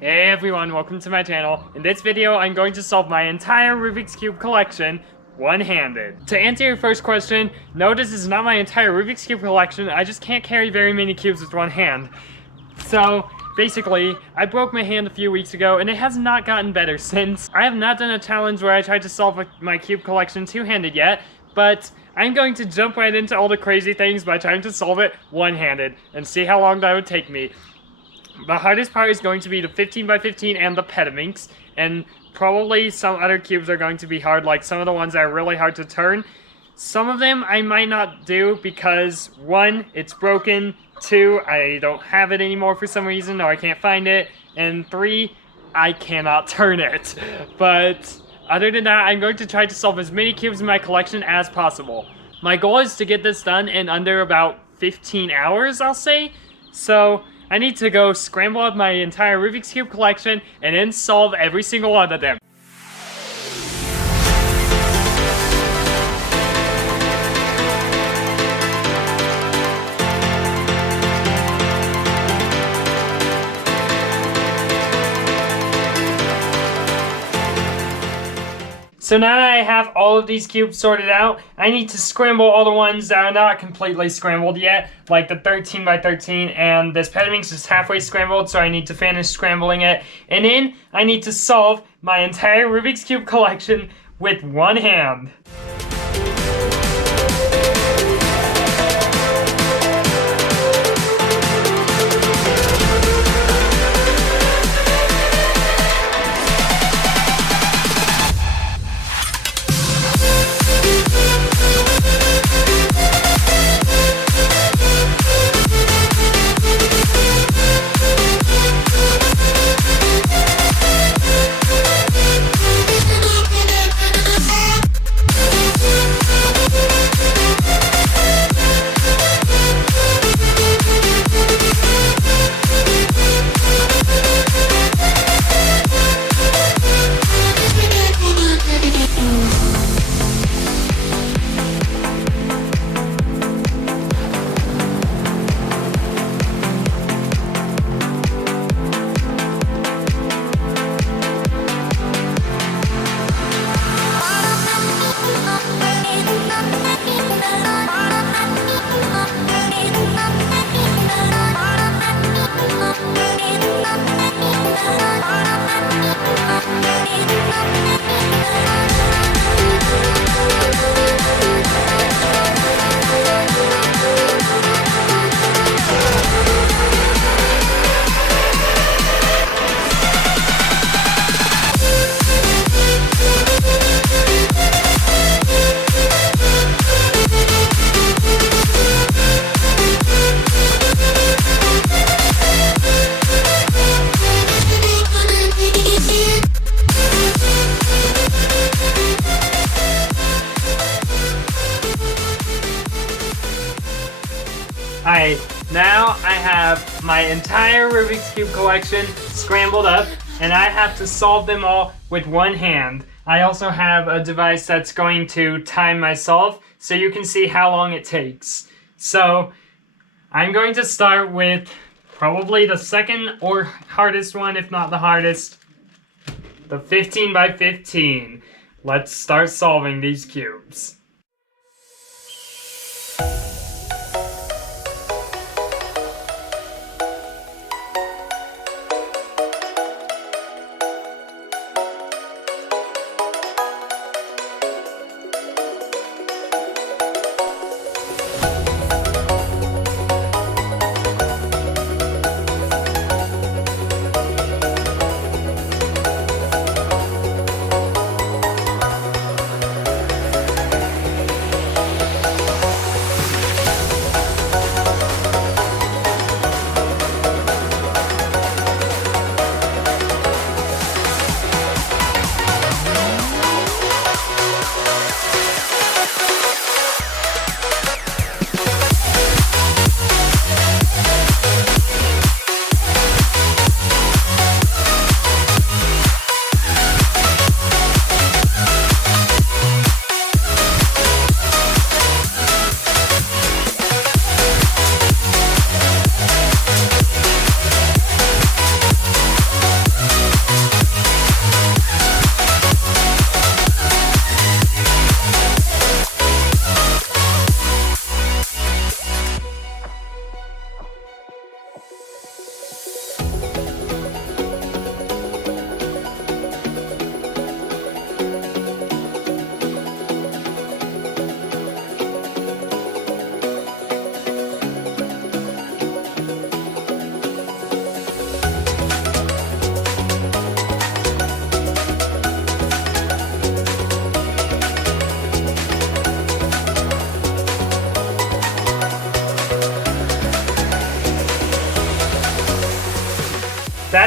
Hey everyone, welcome to my channel. In this video, I'm going to solve my entire Rubik's Cube collection one-handed. To answer your first question, no, this is not my entire Rubik's Cube collection. I just can't carry very many cubes with one hand. So, basically, I broke my hand a few weeks ago, and it has not gotten better since. I have not done a challenge where I tried to solve my cube collection two-handed yet, but I'm going to jump right into all the crazy things by trying to solve it one-handed, and see how long that would take me. The hardest part is going to be the 15 by 15 and the Petaminx, and probably some other cubes are going to be hard, like some of the ones that are really hard to turn. Some of them I might not do because, 1, it's broken, 2, I don't have it anymore for some reason, or I can't find it, and 3, I cannot turn it. But other than that, I'm going to try to solve as many cubes in my collection as possible. My goal is to get this done in under about 15 hours, I'll say. So I need to go scramble up my entire Rubik's Cube collection and then solve every single one of them. So now that I have all of these cubes sorted out, I need to scramble all the ones that are not completely scrambled yet, like the 13 by 13, and this Petaminx is halfway scrambled, so I need to finish scrambling it. And then I need to solve my entire Rubik's Cube collection with one hand. Alright, now I have my entire Rubik's Cube collection scrambled up, and I have to solve them all with one hand. I also have a device that's going to time myself, so you can see how long it takes. So, I'm going to start with probably the second or hardest one, if not the hardest, the 15 by 15. Let's start solving these cubes.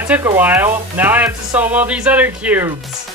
that took a while. Now I have to solve all these other cubes.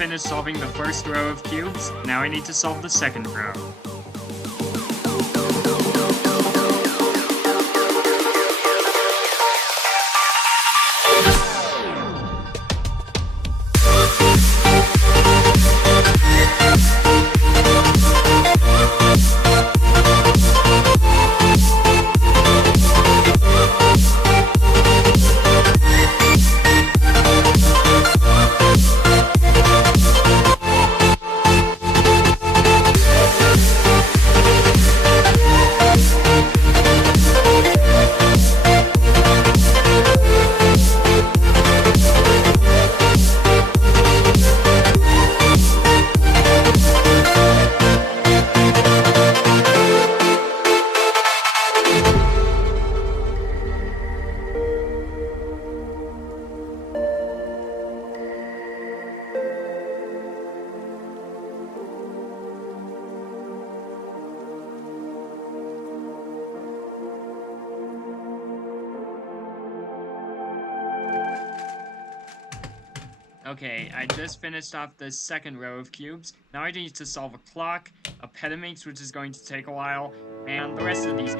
finished solving the first row of cubes. Now I need to solve the second row. Okay, I just finished off the second row of cubes. Now I need to solve a clock, a Petaminx, which is going to take a while, and the rest of these.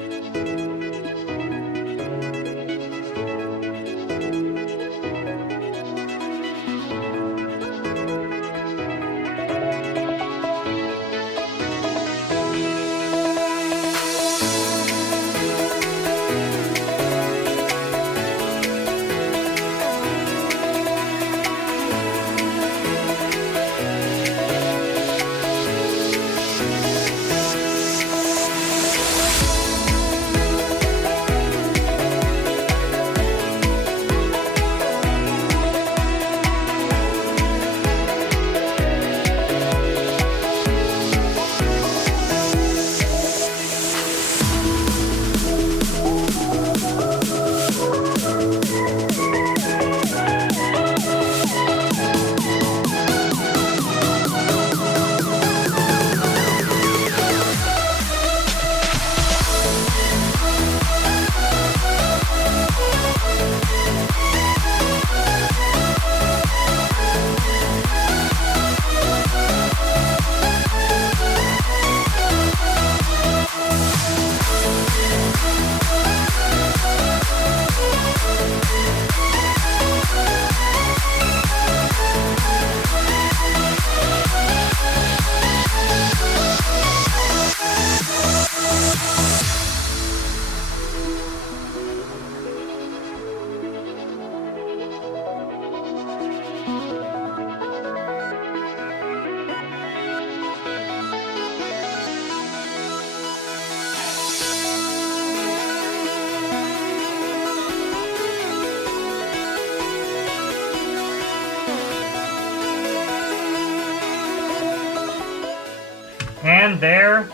And there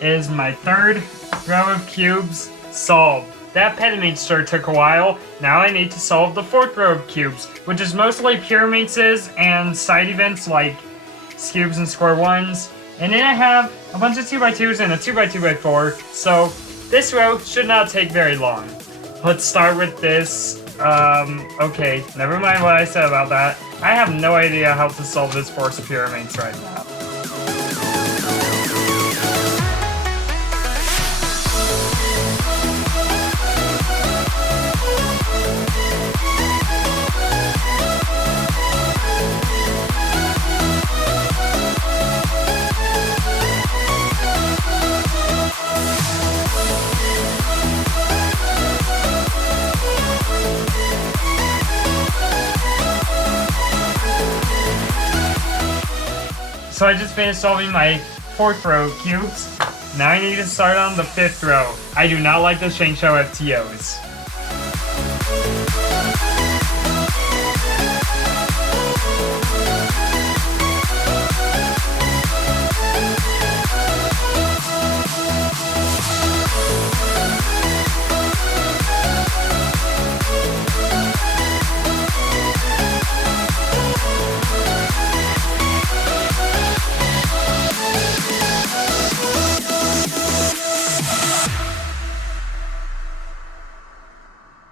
is my third row of cubes solved. That Petaminx sure took a while. Now I need to solve the fourth row of cubes, which is mostly Pyraminxes and side events like cubes and square ones. And then I have a bunch of 2x2s and a 2x2x4, so this row should not take very long. Let's start with this. Okay, never mind what I said about that. I have no idea how to solve this Force of Pyraminx right now. So I just finished solving my fourth row of cubes. Now I need to start on the fifth row. I do not like the Shane Show FTOs.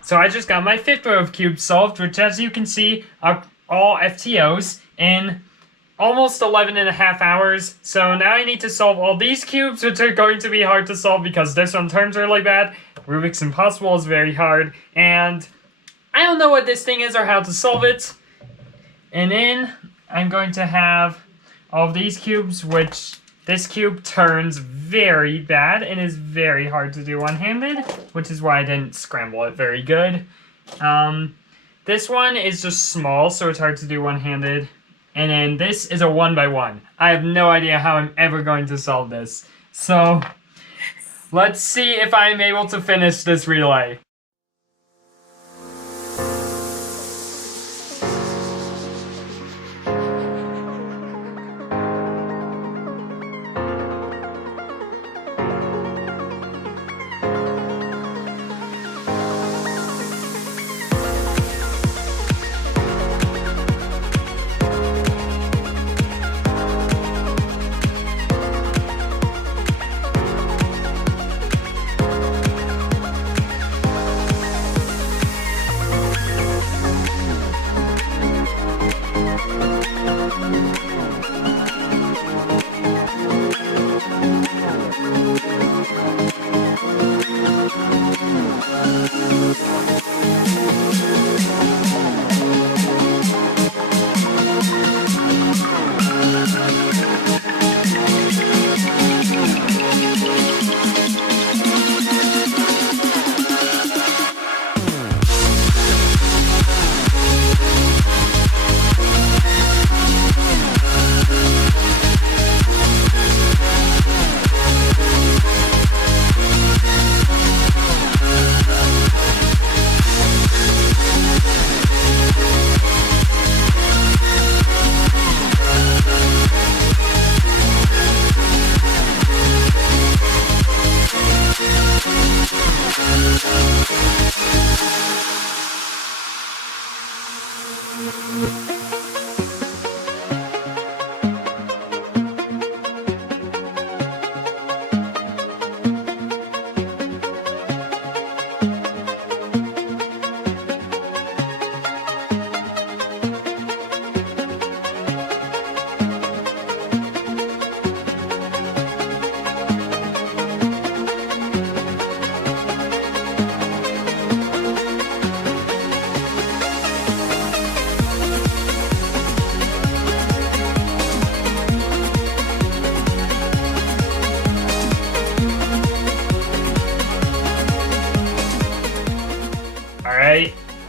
So I just got my fifth row of cubes solved, which as you can see are all FTOs in almost 11 and a half hours. So now I need to solve all these cubes, which are going to be hard to solve because this one turns really bad. Rubik's Impossible is very hard, and I don't know what this thing is or how to solve it. And then I'm going to have all of these cubes, which this cube turns very bad and is very hard to do one-handed, which is why I didn't scramble it very good. This one is just small, so it's hard to do one-handed. And then this is a 1x1. I have no idea how I'm ever going to solve this. So, let's see if I'm able to finish this relay.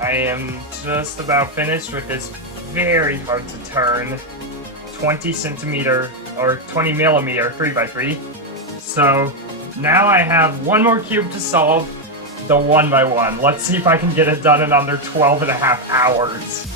I am just about finished with this very hard to turn 20 centimeter or 20 millimeter 3x3. So now I have one more cube to solve, the 1x1. Let's see if I can get it done in under 12 and a half hours.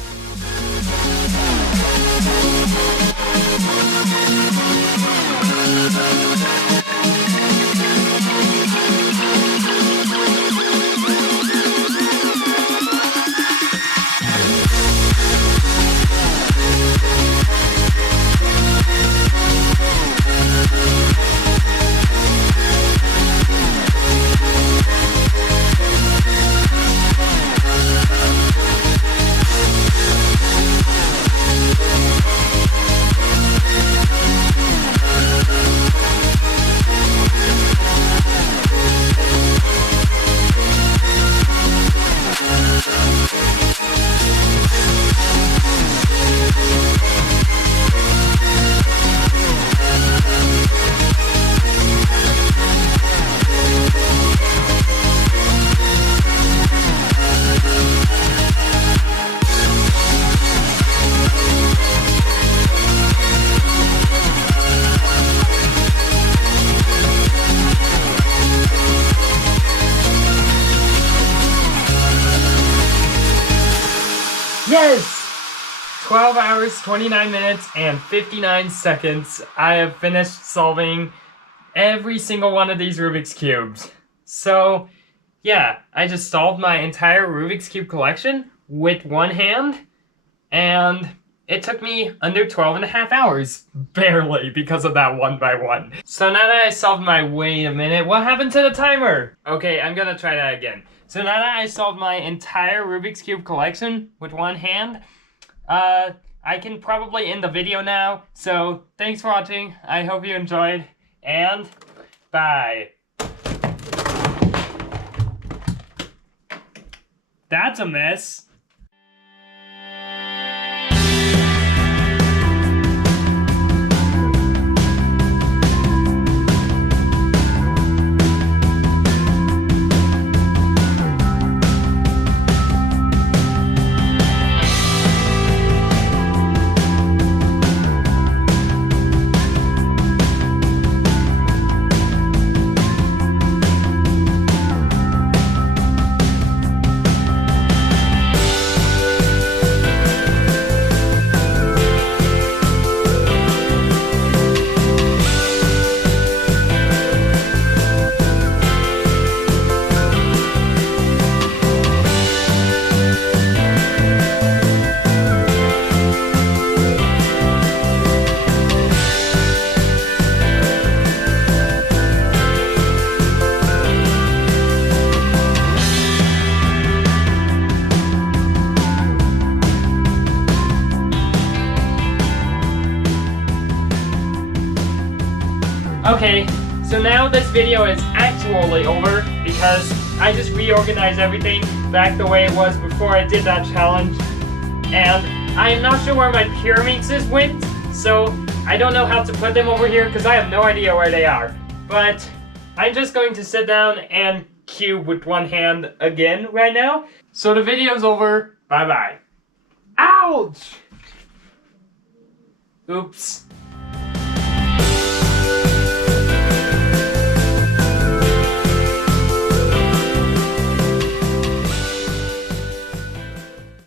Yes! 12 hours, 29 minutes, and 59 seconds. I have finished solving every single one of these Rubik's Cubes. So, yeah, I just solved my entire Rubik's Cube collection with one hand, and it took me under 12 and a half hours. Barely, because of that 1x1. So now that I solved my... Wait a minute, what happened to the timer? Okay, I'm gonna try that again. So now that I solved my entire Rubik's Cube collection with one hand, I can probably end the video now. So thanks for watching. I hope you enjoyed, and bye. That's a mess. Okay, so now this video is actually over because I just reorganized everything back the way it was before I did that challenge. And I'm not sure where my pyramids went, so I don't know how to put them over here because I have no idea where they are. But I'm just going to sit down and cube with one hand again right now. So the video's over. Bye-bye. Ouch! Oops.